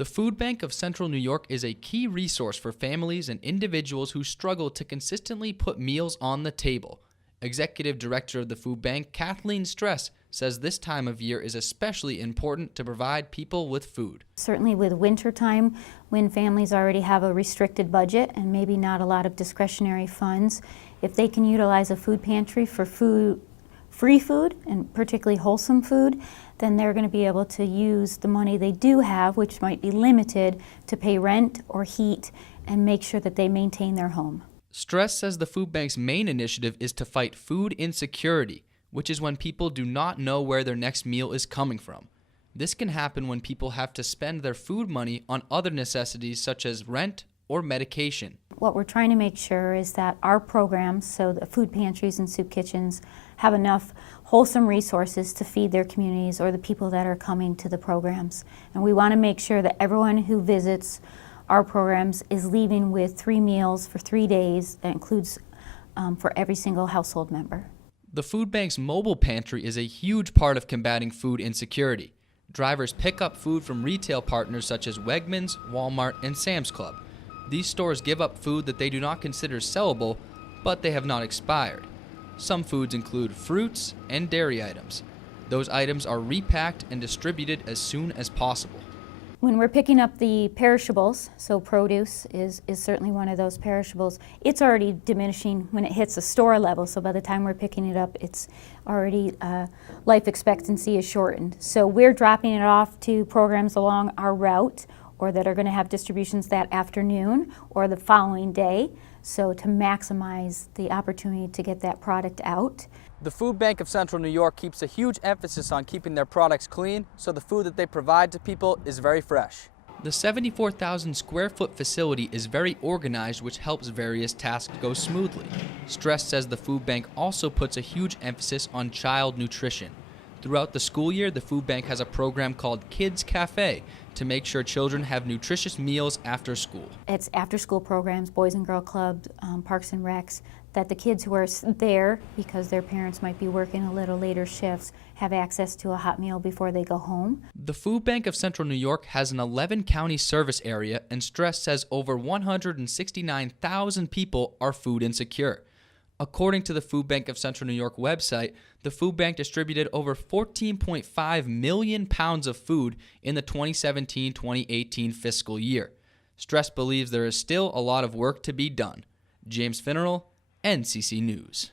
The Food Bank of Central New York is a key resource for families and individuals who struggle to consistently put meals on the table. Executive Director of the Food Bank, Kathleen Stress, says this time of year is especially important to provide people with food. Certainly with wintertime, when families already have a restricted budget and maybe not a lot of discretionary funds, if they can utilize a food pantry for free food, and particularly wholesome food, then they're going to be able to use the money they do have, which might be limited, to pay rent or heat and make sure that they maintain their home. Stress says the food bank's main initiative is to fight food insecurity, which is when people do not know where their next meal is coming from. This can happen when people have to spend their food money on other necessities such as rent or medication. What we're trying to make sure is that our programs, so the food pantries and soup kitchens, have enough wholesome resources to feed their communities or the people that are coming to the programs. And we want to make sure that everyone who visits our programs is leaving with 3 meals for 3 days. That includes for every single household member. The food bank's mobile pantry is a huge part of combating food insecurity. Drivers pick up food from retail partners such as Wegmans, Walmart, and Sam's Club. These stores give up food that they do not consider sellable, but they have not expired. Some foods include fruits and dairy items. Those items are repacked and distributed as soon as possible. When we're picking up the perishables, so produce is certainly one of those perishables, it's already diminishing when it hits the store level, so by the time we're picking it up, it's already, life expectancy is shortened. So we're dropping it off to programs along our route, or that are going to have distributions that afternoon or the following day, so to maximize the opportunity to get that product out. The Food Bank of Central New York keeps a huge emphasis on keeping their products clean, so the food that they provide to people is very fresh. The 74,000 square foot facility is very organized, which helps various tasks go smoothly. Stress says the food bank also puts a huge emphasis on child nutrition. Throughout the school year, the food bank has a program called Kids Cafe to make sure children have nutritious meals after school. It's after-school programs, Boys and Girl Clubs, Parks and Recs, that the kids who are there, because their parents might be working a little later shifts, have access to a hot meal before they go home. The Food Bank of Central New York has an 11-county service area, and Stress says over 169,000 people are food insecure. According to the Food Bank of Central New York website, the food bank distributed over 14.5 million pounds of food in the 2017-2018 fiscal year. Stress believes there is still a lot of work to be done. James Finneral, NCC News.